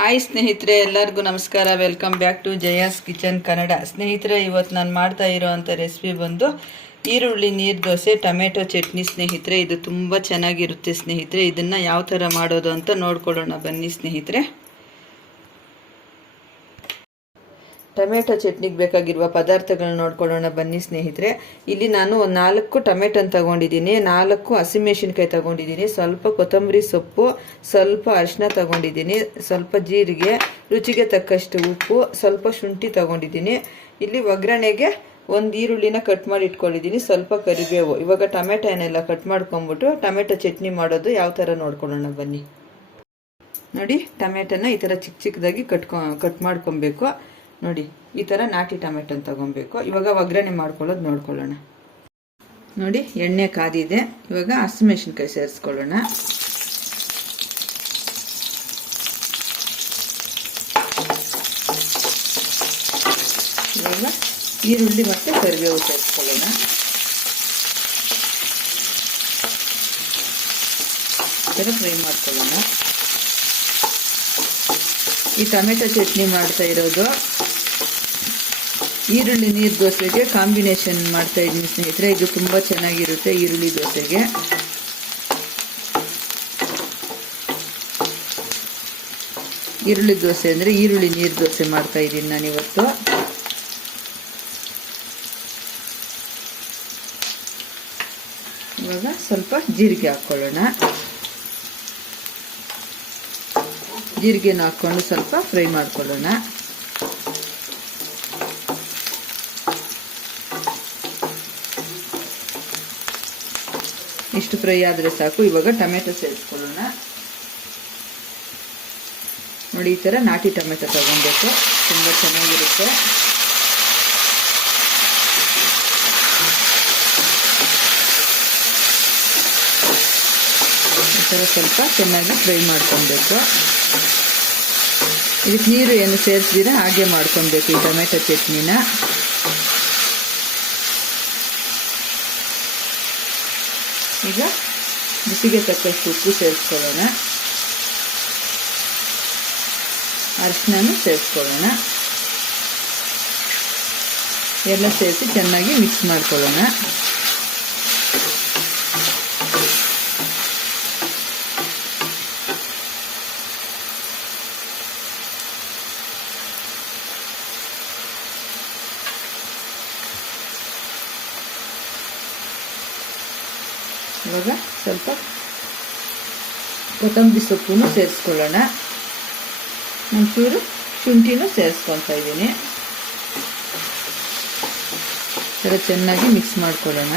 Hi ಸ್ನೇಹಿತರೆ, ಎಲ್ಲರಿಗೂ ನಮಸ್ಕಾರ. Welcome back to Jaya's kitchen Kannada. ಸ್ನೇಹಿತರೆ, ಇವತ್ತು ನಾನು ಮಾಡ್ತಾ ಇರೋವಂಥ ರೆಸಿಪಿ ಬಂದು ಈರುಳ್ಳಿ ನೀರು ದೋಸೆ ಟೊಮೆಟೊ ಚಟ್ನಿ. ಸ್ನೇಹಿತರೆ, ಇದು ತುಂಬ ಚೆನ್ನಾಗಿರುತ್ತೆ ಸ್ನೇಹಿತರೆ. ಇದನ್ನು ಯಾವ ಥರ ಮಾಡೋದು ಅಂತ ನೋಡ್ಕೊಳ್ಳೋಣ ಬನ್ನಿ ಸ್ನೇಹಿತರೆ. ಟೊಮೆಟೊ ಚಟ್ನಿಗೆ ಬೇಕಾಗಿರುವ ಪದಾರ್ಥಗಳನ್ನ ನೋಡ್ಕೊಳ್ಳೋಣ ಬನ್ನಿ ಸ್ನೇಹಿತರೆ. ಇಲ್ಲಿ ನಾನು ಒಂದು 4 ಟೊಮೆಟೊನ ತಗೊಂಡಿದ್ದೀನಿ, 4 ಹಸಿಮೆಣಸಿನ್ಕಾಯಿ ತಗೊಂಡಿದ್ದೀನಿ, ಸ್ವಲ್ಪ ಕೊತ್ತಂಬರಿ ಸೊಪ್ಪು, ಸ್ವಲ್ಪ ಅರಿಶಿನ ತಗೊಂಡಿದ್ದೀನಿ, ಸ್ವಲ್ಪ ಜೀರಿಗೆ, ರುಚಿಗೆ ತಕ್ಕಷ್ಟು ಉಪ್ಪು, ಸ್ವಲ್ಪ ಶುಂಠಿ ತಗೊಂಡಿದ್ದೀನಿ. ಇಲ್ಲಿ ಒಗ್ಗರಣೆಗೆ ಒಂದು ಈರುಳ್ಳಿನ ಕಟ್ ಮಾಡಿ ಇಟ್ಕೊಂಡಿದ್ದೀನಿ, ಸ್ವಲ್ಪ ಕರಿಬೇವು. ಇವಾಗ ಟೊಮೆಟೊನೆಲ್ಲ ಕಟ್ ಮಾಡ್ಕೊಂಬಿಟ್ಟು ಟೊಮೆಟೊ ಚಟ್ನಿ ಮಾಡೋದು ಯಾವ ಥರ ನೋಡ್ಕೊಳ್ಳೋಣ ಬನ್ನಿ. ನೋಡಿ, ಟೊಮೆಟೊನ ಈ ಥರ ಚಿಕ್ಕ ಚಿಕ್ಕದಾಗಿ ಕಟ್ ಮಾಡ್ಕೊಬೇಕು. ನೋಡಿ, ಈ ಥರ ನಾಟಿ ಟೊಮೆಟೊನ ತಗೊಬೇಕು. ಇವಾಗ ಒಗ್ಗರಣೆ ಮಾಡ್ಕೊಳ್ಳೋದು ನೋಡ್ಕೊಳ್ಳೋಣ. ನೋಡಿ, ಎಣ್ಣೆ ಕಾದಿದೆ. ಇವಾಗ ಹಸಿಮೆಣಸಿನ್ಕಾಯಿ ಸೇರಿಸ್ಕೊಳ್ಳೋಣ. ಇವಾಗ ಈರುಳ್ಳಿ ಮತ್ತು ಕರಿಬೇವು ಸೇರಿಸ್ಕೊಳ್ಳೋಣ. ಈ ಥರ ಫ್ರೈ ಮಾಡ್ಕೊಳ್ಳೋಣ. ಈ ಟೊಮೆಟೊ ಚಟ್ನಿ ಮಾಡ್ತಾ ಇರೋದು ಈರುಳ್ಳಿ ನೀರು ದೋಸೆಗೆ ಕಾಂಬಿನೇಷನ್ ಮಾಡ್ತಾ ಇದ್ದೀನಿ ಸ್ನೇಹಿತರೆ. ಇದು ತುಂಬ ಚೆನ್ನಾಗಿರುತ್ತೆ ಈರುಳ್ಳಿ ದೋಸೆಗೆ. ಈರುಳ್ಳಿ ದೋಸೆ ಅಂದರೆ ಈರುಳ್ಳಿ ನೀರು ದೋಸೆ ಮಾಡ್ತಾ ಇದ್ದೀನಿ ನಾನಿವತ್ತು. ಇವಾಗ ಸ್ವಲ್ಪ ಜೀರಿಗೆ ಹಾಕ್ಕೊಳ್ಳೋಣ. ಜೀರಿಗೆನ ಹಾಕ್ಕೊಂಡು ಸ್ವಲ್ಪ ಫ್ರೈ ಮಾಡ್ಕೊಳ್ಳೋಣ. ಇಷ್ಟು ಫ್ರೈ ಆದರೆ ಸಾಕು. ಇವಾಗ ಟೊಮೆಟೊ ಸೇರಿಸ್ಕೊಳ್ಳೋಣ. ನೋಡಿ, ಈ ಥರ ನಾಟಿ ಟೊಮೆಟೊ ತಗೊಬೇಕು, ತುಂಬ ಚೆನ್ನಾಗಿರುತ್ತೆ. ಈ ಥರ ಸ್ವಲ್ಪ ಚೆನ್ನಾಗಿ ಫ್ರೈ ಮಾಡ್ಕೊಬೇಕು. ಇದಕ್ಕೆ ನೀರು ಏನು ಸೇರಿಸ್ದಿರ ಹಾಗೆ ಮಾಡ್ಕೊಬೇಕು ಈ ಟೊಮೆಟೊ ಚಟ್ನಿನ. ಈಗ ರುಚಿಗೆ ತಕ್ಕಷ್ಟು ಉಪ್ಪು ಸೇರಿಸ್ಕೊಳ್ಳೋಣ. ಅರಿಶಿನೂ ಸೇರಿಸ್ಕೊಳ್ಳೋಣ. ಎಲ್ಲ ಸೇರಿಸಿ ಚೆನ್ನಾಗಿ ಮಿಕ್ಸ್ ಮಾಡ್ಕೊಳ್ಳೋಣ. ಇವಾಗ ಸ್ವಲ್ಪ ಕೊತ್ತಂಬರಿ ಸೊಪ್ಪು ಸೇರಿಸ್ಕೊಳ್ಳೋಣ. ಒಂಚೂರು ಶುಂಠಿನೂ ಸೇರಿಸ್ಕೊಳ್ತಾ ಇದ್ದೀನಿ. ಥರ ಚೆನ್ನಾಗಿ ಮಿಕ್ಸ್ ಮಾಡ್ಕೊಳ್ಳೋಣ.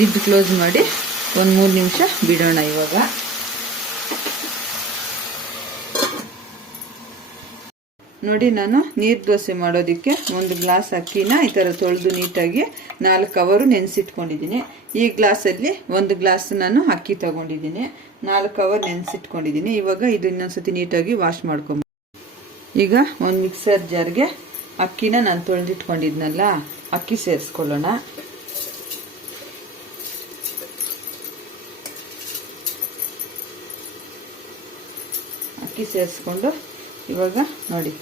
ಲಿಡ್ ಕ್ಲೋಸ್ ಮಾಡಿ ಒಂದು 3 ನಿಮಿಷ ಬಿಡೋಣ. ಇವಾಗ ನೋಡಿ, ನಾನು ನೀರು ದೋಸೆ ಮಾಡೋದಕ್ಕೆ 1 ಗ್ಲಾಸ್ ಅಕ್ಕಿನ ಈ ಥರ ತೊಳೆದು ನೀಟಾಗಿ 4 ಅವರ್ ನೆನೆಸಿಟ್ಕೊಂಡಿದ್ದೀನಿ. ಈ ಗ್ಲಾಸಲ್ಲಿ 1 ಗ್ಲಾಸ್ ನಾನು ಅಕ್ಕಿ ತಗೊಂಡಿದ್ದೀನಿ, 4 ಅವರ್ ನೆನೆಸಿಟ್ಕೊಂಡಿದ್ದೀನಿ. ಇವಾಗ ಇದು ಇನ್ನೊಂದ್ಸತಿ ನೀಟಾಗಿ ವಾಶ್ ಮಾಡ್ಕೊಂಬ. ಈಗ ಒಂದು ಮಿಕ್ಸರ್ ಜಾರ್ಗೆ ಅಕ್ಕಿನ ನಾನು ತೊಳೆದಿಟ್ಕೊಂಡಿದ್ನಲ್ಲ, ಅಕ್ಕಿ ಸೇರಿಸ್ಕೊಳ್ಳೋಣ. ಅಕ್ಕಿ ಸೇರಿಸ್ಕೊಂಡು ಇವಾಗ ನೋಡಿ,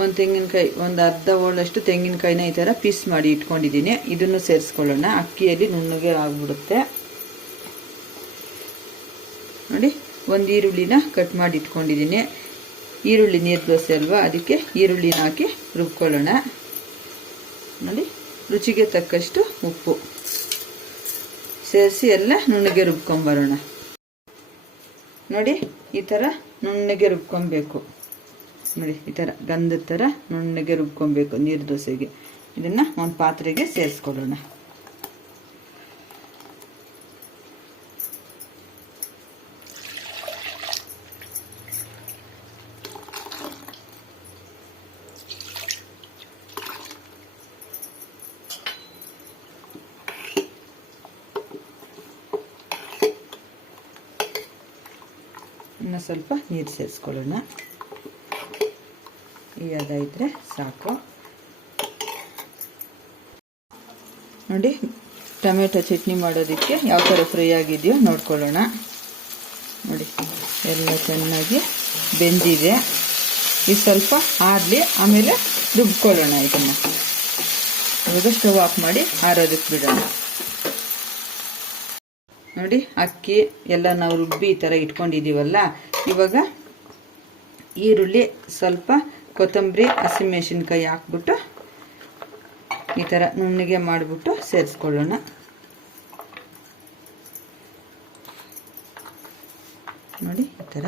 ಒಂದು ತೆಂಗಿನಕಾಯಿ, ಒಂದು ಅರ್ಧ ಹೋಳಷ್ಟು ತೆಂಗಿನಕಾಯಿನ ಈ ಥರ ಪೀಸ್ ಮಾಡಿ ಇಟ್ಕೊಂಡಿದ್ದೀನಿ. ಇದನ್ನು ಸೇರಿಸ್ಕೊಳ್ಳೋಣ. ಅಕ್ಕಿಯಲ್ಲಿ ನುಣ್ಣಗೆ ಆಗ್ಬಿಡುತ್ತೆ. ನೋಡಿ, ಒಂದು ಈರುಳ್ಳಿನ ಕಟ್ ಮಾಡಿ ಇಟ್ಕೊಂಡಿದ್ದೀನಿ. ಈರುಳ್ಳಿ ನೀರು ದೋಸೆ ಅಲ್ವಾ, ಅದಕ್ಕೆ ಈರುಳ್ಳಿನ ಹಾಕಿ ರುಬ್ಕೊಳ್ಳೋಣ. ನೋಡಿ, ರುಚಿಗೆ ತಕ್ಕಷ್ಟು ಉಪ್ಪು ಸೇರಿಸಿ ಎಲ್ಲ ನುಣ್ಣಗೆ ರುಬ್ಕೊಂಬರೋಣ. ನೋಡಿ, ಈ ಥರ ನುಣ್ಣಗೆ ರುಬ್ಕೊಬೇಕು. ನೋಡಿ, ಈ ಥರ ಗಂಧದ ಥರ ನುಣ್ಣಗೆ ರುಬ್ಕೊಬೇಕು ನೀರು ದೋಸೆಗೆ. ಇದನ್ನು ಒಂದು ಪಾತ್ರೆಗೆ ಸೇರಿಸ್ಕೊಳ್ಳೋಣ. ಇನ್ನು ಸ್ವಲ್ಪ ನೀರು ಸೇರಿಸ್ಕೊಳ್ಳೋಣ. ಈ ಹದ ಇದ್ರೆ ಸಾಕು. ನೋಡಿ ಟೊಮೆಟೊ ಚಟ್ನಿ ಮಾಡೋದಕ್ಕೆ ಯಾವ ಥರ ಫ್ರೈ ಆಗಿದೆಯೋ ನೋಡ್ಕೊಳ್ಳೋಣ. ನೋಡಿ ಎಲ್ಲ ಚೆನ್ನಾಗಿ ಬೆಂದಿದೆ. ಇದು ಸ್ವಲ್ಪ ಆರಲಿ, ಆಮೇಲೆ ರುಬ್ಕೊಳ್ಳೋಣ ಇದನ್ನು. ಇವಾಗ ಸ್ಟವ್ ಆಫ್ ಮಾಡಿ ಆರೋದಕ್ಕೆ ಬಿಡೋಣ. ನೋಡಿ ಅಕ್ಕಿ ಎಲ್ಲ ನಾವು ರುಬ್ಬಿ ಈ ಥರ ಇಟ್ಕೊಂಡಿದ್ದೀವಲ್ಲ, ಇವಾಗ ಈರುಳ್ಳಿ, ಸ್ವಲ್ಪ ಕೊತ್ತಂಬರಿ, ಹಸಿಮೆಣಸಿನ್ಕಾಯಿ ಹಾಕ್ಬಿಟ್ಟು ಈ ಥರ ನುಣ್ಣಗೆ ಮಾಡಿಬಿಟ್ಟು ಸೇರಿಸ್ಕೊಳ್ಳೋಣ. ನೋಡಿ ಈ ಥರ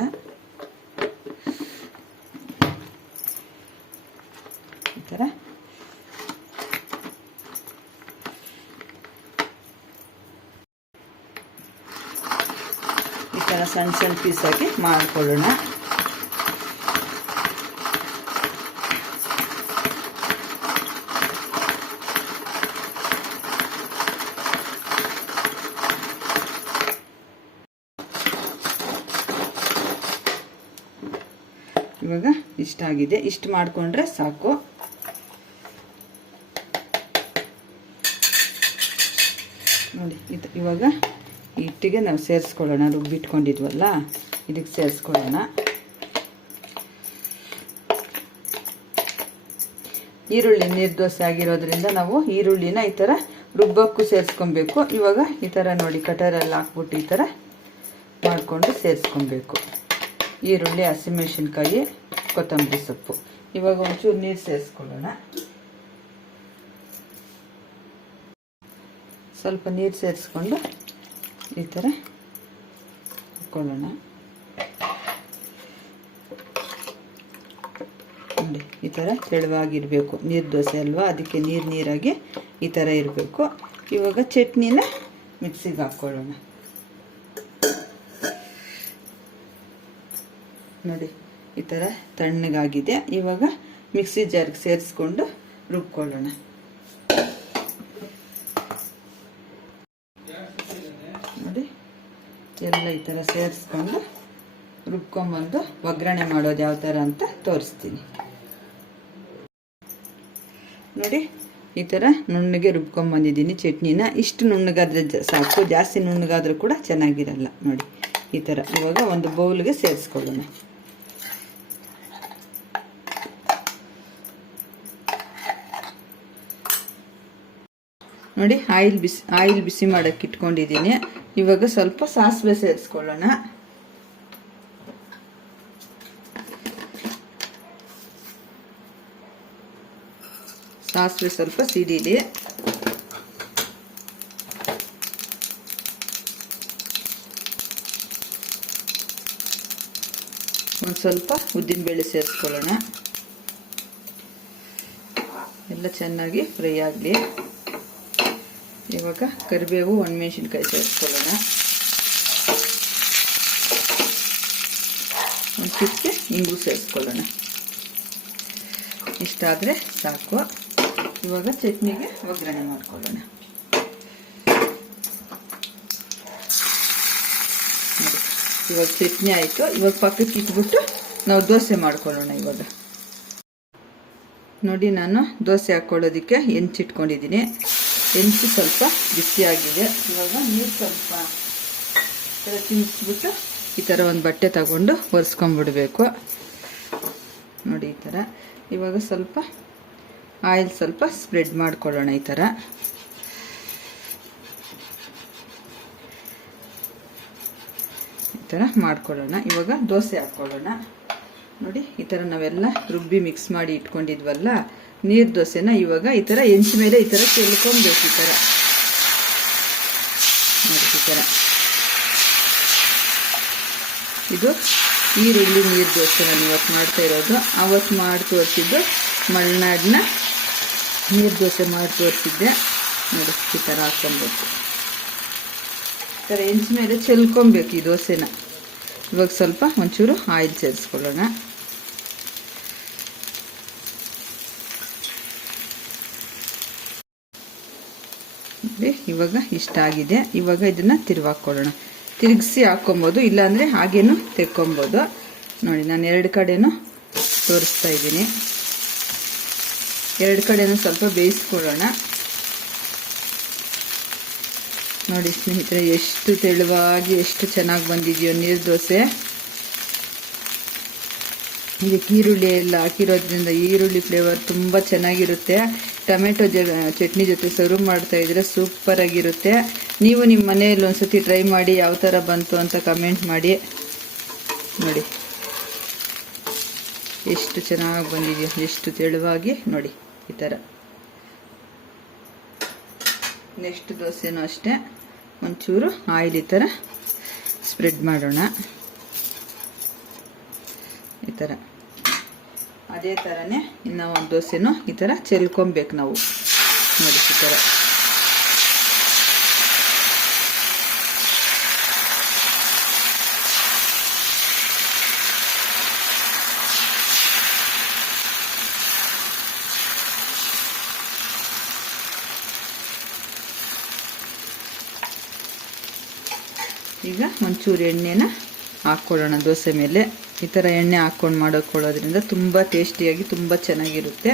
ಸಣ್ಣ ಸಣ್ಣ ಪೀಸಾಗಿ ಮಾಡ್ಕೊಳ್ಳೋಣ. ಇವಾಗ ಇಷ್ಟಾಗಿದೆ, ಇಷ್ಟು ಮಾಡಿಕೊಂಡ್ರೆ ಸಾಕು. ನೋಡಿ ಇವಾಗ ಹಿಟ್ಟಿಗೆ ನಾವು ಸೇರಿಸ್ಕೊಳ್ಳೋಣ. ರುಬ್ಬಿಟ್ಕೊಂಡಿದ್ವಲ್ಲ, ಇದಕ್ಕೆ ಸೇರಿಸ್ಕೊಳ್ಳೋಣ. ಈರುಳ್ಳಿ ನೀರ್ದೋಸೆ ಆಗಿರೋದ್ರಿಂದ ನಾವು ಈರುಳ್ಳಿನ ಈ ಥರ ರುಬ್ಬಕ್ಕೂ ಸೇರಿಸ್ಕೊಬೇಕು. ಇವಾಗ ಈ ಥರ ನೋಡಿ ಕಟರಲ್ಲಿ ಹಾಕ್ಬಿಟ್ಟು ಈ ಥರ ಮಾಡಿಕೊಂಡು ಸೇರಿಸ್ಕೊಬೇಕು. ಈರುಳ್ಳಿ, ಹಸಿಮೆಣಸಿನ್ಕಾಯಿ, ಕೊತ್ತಂಬರಿ ಸೊಪ್ಪು. ಇವಾಗ ಒಂಚೂರು ನೀರು ಸೇರಿಸ್ಕೊಳ್ಳೋಣ. ಸ್ವಲ್ಪ ನೀರು ಸೇರಿಸ್ಕೊಂಡು ಈ ಥರ ಹಾಕ್ಕೊಳ್ಳೋಣ. ನೋಡಿ ಈ ಥರ ತೆಳುವಾಗಿರಬೇಕು. ನೀರು ದೋಸೆ ಅಲ್ವಾ, ಅದಕ್ಕೆ ನೀರಾಗಿ ಈ ಥರ ಇರಬೇಕು. ಇವಾಗ ಚಟ್ನಿನ ಮಿಕ್ಸಿಗೆ ಹಾಕ್ಕೊಳ್ಳೋಣ. ನೋಡಿ ಈ ಥರ ತಣ್ಣಗಾಗಿದೆ. ಇವಾಗ ಮಿಕ್ಸಿ ಜಾರ್ಗೆ ಸೇರಿಸ್ಕೊಂಡು ರುಬ್ಕೊಳ್ಳೋಣ. ನೋಡಿ ಎಲ್ಲ ಈ ಥರ ಸೇರಿಸ್ಕೊಂಡು ರುಬ್ಕೊಂಬಂದು ಒಗ್ಗರಣೆ ಮಾಡೋದು ಯಾವ ಥರ ಅಂತ ತೋರಿಸ್ತೀನಿ. ನೋಡಿ ಈ ಥರ ನುಣ್ಣಗೆ ರುಬ್ಕೊಂಬಂದಿದ್ದೀನಿ ಚಟ್ನಿನ. ಇಷ್ಟು ನುಣ್ಣಗಾದ್ರೆ ಸಾಕು, ಜಾಸ್ತಿ ನುಣ್ಣಗಾದ್ರೂ ಕೂಡ ಚೆನ್ನಾಗಿರಲ್ಲ. ನೋಡಿ ಈ ಥರ. ಇವಾಗ ಒಂದು ಬೌಲ್ಗೆ ಸೇರಿಸ್ಕೊಳ್ಳೋಣ. ನೋಡಿ ಆಯಿಲ್ ಬಿಸಿ ಮಾಡೋಕ್ಕೆ ಇಟ್ಕೊಂಡಿದ್ದೀನಿ. ಇವಾಗ ಸ್ವಲ್ಪ ಸಾಸಿವೆ ಸೇರಿಸ್ಕೊಳ್ಳೋಣ. ಸಾಸಿವೆ ಸ್ವಲ್ಪ ಸಿಡಿಲಿ. ಒಂದು ಸ್ವಲ್ಪ ಉದ್ದಿನಬೇಳೆ ಸೇರಿಸ್ಕೊಳ್ಳೋಣ. ಎಲ್ಲ ಚೆನ್ನಾಗಿ ಫ್ರೈ ಆಗಲಿ. ಇವಾಗ ಕರಿಬೇವು, ಒಣಮೆಣಸಿನ್ಕಾಯಿ ಸೇರಿಸ್ಕೊಳ್ಳೋಣ. ಒಂದು ಚಿಟಿಕೆ ಇಂಗು ಸೇರಿಸ್ಕೊಳ್ಳೋಣ. ಇಷ್ಟಾದರೆ ಸಾಕು. ಇವಾಗ ಚಟ್ನಿಗೆ ಒಗ್ಗರಣೆ ಮಾಡ್ಕೊಳ್ಳೋಣ. ಇವಾಗ ಚಟ್ನಿ ಆಯಿತು. ಇವಾಗ ಪಕ್ಕಕ್ಕೆ ಇಟ್ಬಿಟ್ಟು ನಾವು ದೋಸೆ ಮಾಡ್ಕೊಳ್ಳೋಣ. ಇವಾಗ ನೋಡಿ ನಾನು ದೋಸೆ ಹಾಕ್ಕೊಳ್ಳೋದಕ್ಕೆ ಹೆಂಚಿಟ್ಕೊಂಡಿದ್ದೀನಿ. ಹೆಂಚು ಸ್ವಲ್ಪ ಬಿಸಿಯಾಗಿದೆ. ಇವಾಗ ನೀರು ಸ್ವಲ್ಪ ತಿನ್ನಿಸ್ಬಿಟ್ಟು ಈ ಥರ ಒಂದು ಬಟ್ಟೆ ತಗೊಂಡು ಒರೆಸ್ಕೊಂಡ್ಬಿಡ್ಬೇಕು. ನೋಡಿ ಈ ಥರ. ಇವಾಗ ಸ್ವಲ್ಪ ಆಯಿಲ್ ಸ್ವಲ್ಪ ಸ್ಪ್ರೆಡ್ ಮಾಡ್ಕೊಳ್ಳೋಣ. ಈ ಥರ ಮಾಡ್ಕೊಳ್ಳೋಣ. ಇವಾಗ ದೋಸೆ ಹಾಕ್ಕೊಳ್ಳೋಣ. ನೋಡಿ ಈ ಥರ ನಾವೆಲ್ಲ ರುಬ್ಬಿ ಮಿಕ್ಸ್ ಮಾಡಿ ಇಟ್ಕೊಂಡಿದ್ವಲ್ಲ ನೀರು ದೋಸೆನ ಇವಾಗ ಈ ಥರ ಹೆಂಚು ಮೇಲೆ ಈ ಥರ ಚೆಲ್ಕೊಬೇಕು. ಈ ಥರ ನೋಡಿ ಈ ಥರ. ಇದು ಈರುಳ್ಳಿ ನೀರು ದೋಸೆ ನಾನು ಇವತ್ತು ಮಾಡ್ತಾ ಇರೋದು. ಅವತ್ತು ಮಾಡಿ ತೋರಿಸಿದ್ದು ಮಲೆನಾಡಿನ ನೀರು ದೋಸೆ ಮಾಡಿ ತೋರಿಸಿದ್ದೆ. ನೋಡಿ ಈ ಥರ ಹಾಕ್ಕೊಬೇಕು. ಈ ಥರ ಹೆಂಚು ಮೇಲೆ ಚೆಲ್ಕೊಬೇಕು ಈ ದೋಸೆನ. ಇವಾಗ ಸ್ವಲ್ಪ ಒಂಚೂರು ಆಯಿಲ್ ಸೇರಿಸ್ಕೊಳ್ಳೋಣ. ಇವಾಗ ಇಷ್ಟ ಆಗಿದೆ. ಇವಾಗ ಇದನ್ನ ತಿರುವಾಕೊಳ್ಳೋಣ. ತಿರುಗಿಸಿ ಹಾಕ್ಕೊಬೋದು, ಇಲ್ಲಾಂದರೆ ಹಾಗೇನು ತೆಕ್ಕೊಬೋದು. ನೋಡಿ ನಾನು ಎರಡು ಕಡೆನೂ ತೋರಿಸ್ತಾ ಇದ್ದೀನಿ. ಎರಡು ಕಡೆನೂ ಸ್ವಲ್ಪ ಬೇಯಿಸ್ಕೊಳ್ಳೋಣ. ನೋಡಿ ಸ್ನೇಹಿತರೆ, ಎಷ್ಟು ತೆಳುವಾಗಿ ಎಷ್ಟು ಚೆನ್ನಾಗಿ ಬಂದಿದೆಯೋ ನೀರು ದೋಸೆ. ಇದಕ್ಕೆ ಈರುಳ್ಳಿ ಎಲ್ಲ ಹಾಕಿರೋದ್ರಿಂದ ಈರುಳ್ಳಿ ಫ್ಲೇವರ್ ತುಂಬ ಚೆನ್ನಾಗಿರುತ್ತೆ. ಟೊಮೆಟೊ ಚಟ್ನಿ ಜೊತೆ ಸರ್ವ್ ಮಾಡ್ತಾ ಇದ್ರೆ ಸೂಪರ್ ಆಗಿರುತ್ತೆ. ನೀವು ನಿಮ್ಮ ಮನೆಯಲ್ಲಿ ಒಂದ್ಸತಿ ಟ್ರೈ ಮಾಡಿ ಯಾವ ಥರ ಬಂತು ಅಂತ ಕಮೆಂಟ್ ಮಾಡಿ. ನೋಡಿ ಎಷ್ಟು ಚೆನ್ನಾಗಿ ಬಂದಿದೆಯೋ, ಎಷ್ಟು ತೆಳುವಾಗಿ ನೋಡಿ ಈ ಥರ. ನೆಕ್ಸ್ಟ್ ದೋಸೆನೂ ಅಷ್ಟೇ, ಒಂಚೂರು ಆಯಿಲ್ ಈ ಥರ ಸ್ಪ್ರೆಡ್ ಮಾಡೋಣ. ಈ ಥರ ಅದೇ ಥರನೇ ಇನ್ನು ಒಂದು ದೋಸೆನೂ ಈ ಥರ ಚೆಲ್ಕೊಬೇಕು ನಾವು. ನೋಡಿ ಈ ಥರ. ಈಗ ಒಂಚೂರು ಎಣ್ಣೆನ ಹಾಕ್ಕೊಳ್ಳೋಣ ದೋಸೆ ಮೇಲೆ. ಈ ಥರ ಎಣ್ಣೆ ಹಾಕ್ಕೊಂಡು ಮಾಡೋದ್ರಿಂದ ತುಂಬ ಟೇಸ್ಟಿಯಾಗಿ ತುಂಬ ಚೆನ್ನಾಗಿರುತ್ತೆ.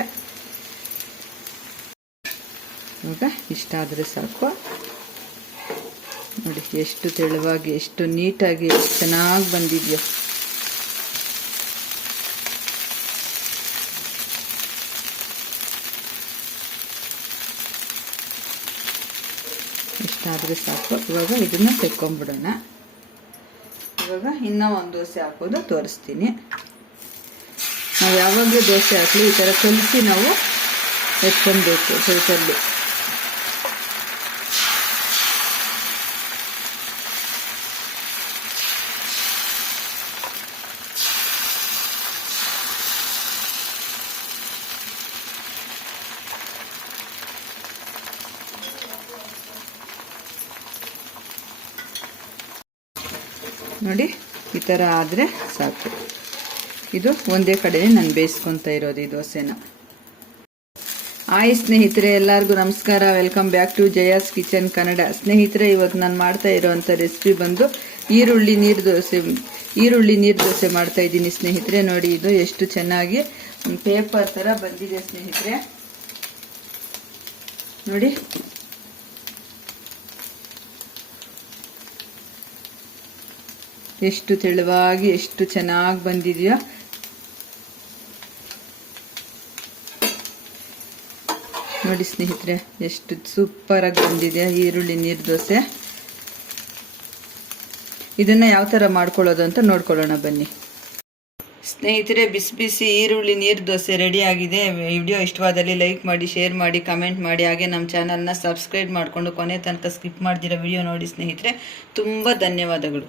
ಇವಾಗ ಇಷ್ಟ ಆದರೆ ಸಾಕು. ನೋಡಿ ಎಷ್ಟು ತೆಳುವಾಗಿ ಎಷ್ಟು ನೀಟಾಗಿ ಎಷ್ಟು ಚೆನ್ನಾಗಿ ಬಂದಿದೆಯೋ. ಇಷ್ಟ ಆದರೆ ಸಾಕು. ಇವಾಗ ಇದನ್ನು ತೆಕ್ಕೊಂಡ್ಬಿಡೋಣ. ಇವಾಗ ಇನ್ನೂ ಒಂದು ದೋಸೆ ಹಾಕೋದು ತೋರಿಸ್ತೀನಿ. ನಾವು ಯಾವಾಗಲೂ ದೋಸೆ ಹಾಕಲಿ ಈ ಥರ ಕಲಿಸಿ ನಾವು ಎತ್ಕೊಬೇಕು ಪ್ಲೇಟಲ್ಲಿ. ನೋಡಿ ಈ ಥರ ಆದರೆ ಸಾಕು. ಇದು ಒಂದೇ ಕಡೆನೇ ನಾನು ಬೇಯಿಸ್ಕೊತಾ ಇರೋದು ಈ ದೋಸೆನ. ಹಾಯ್ ಸ್ನೇಹಿತರೆ, ಎಲ್ಲರಿಗೂ ನಮಸ್ಕಾರ. Welcome back to Jaya's kitchen Kannada. ಸ್ನೇಹಿತರೆ, ಇವತ್ತು ನಾನು ಮಾಡ್ತಾ ಇರೋವಂಥ ರೆಸಿಪಿ ಬಂದು ಈರುಳ್ಳಿ ನೀರು ದೋಸೆ ಮಾಡ್ತಾ ಇದ್ದೀನಿ ಸ್ನೇಹಿತರೆ. ನೋಡಿ ಇದು ಎಷ್ಟು ಚೆನ್ನಾಗಿ ಪೇಪರ್ ಥರ ಬಂದಿದೆ ಸ್ನೇಹಿತರೆ. ನೋಡಿ ಎಷ್ಟು ತೆಳುವಾಗಿ ಎಷ್ಟು ಚೆನ್ನಾಗಿ ಬಂದಿದೆಯೋ. ನೋಡಿ ಸ್ನೇಹಿತರೆ, ಎಷ್ಟು ಸೂಪರ್ ಆಗಿ ಬಂದಿದೆ ಈರುಳ್ಳಿ ನೀರು ದೋಸೆ. ಇದನ್ನ ಯಾವ ಥರ ಮಾಡ್ಕೊಳ್ಳೋದು ಅಂತ ನೋಡ್ಕೊಳ್ಳೋಣ ಬನ್ನಿ ಸ್ನೇಹಿತರೆ. ಬಿಸಿ ಬಿಸಿ ಈರುಳ್ಳಿ ನೀರು ದೋಸೆ ರೆಡಿ ಆಗಿದೆ. ವಿಡಿಯೋ ಇಷ್ಟವಾದಲ್ಲಿ ಲೈಕ್ ಮಾಡಿ, ಶೇರ್ ಮಾಡಿ, ಕಮೆಂಟ್ ಮಾಡಿ. ಹಾಗೆ ನಮ್ಮ ಚಾನಲ್ನ ಸಬ್ಸ್ಕ್ರೈಬ್ ಮಾಡಿಕೊಂಡು ಕೊನೆ ತನಕ ಸ್ಕಿಪ್ ಮಾಡ್ದಿರೋ ವಿಡಿಯೋ ನೋಡಿ ಸ್ನೇಹಿತರೆ. ತುಂಬ ಧನ್ಯವಾದಗಳು.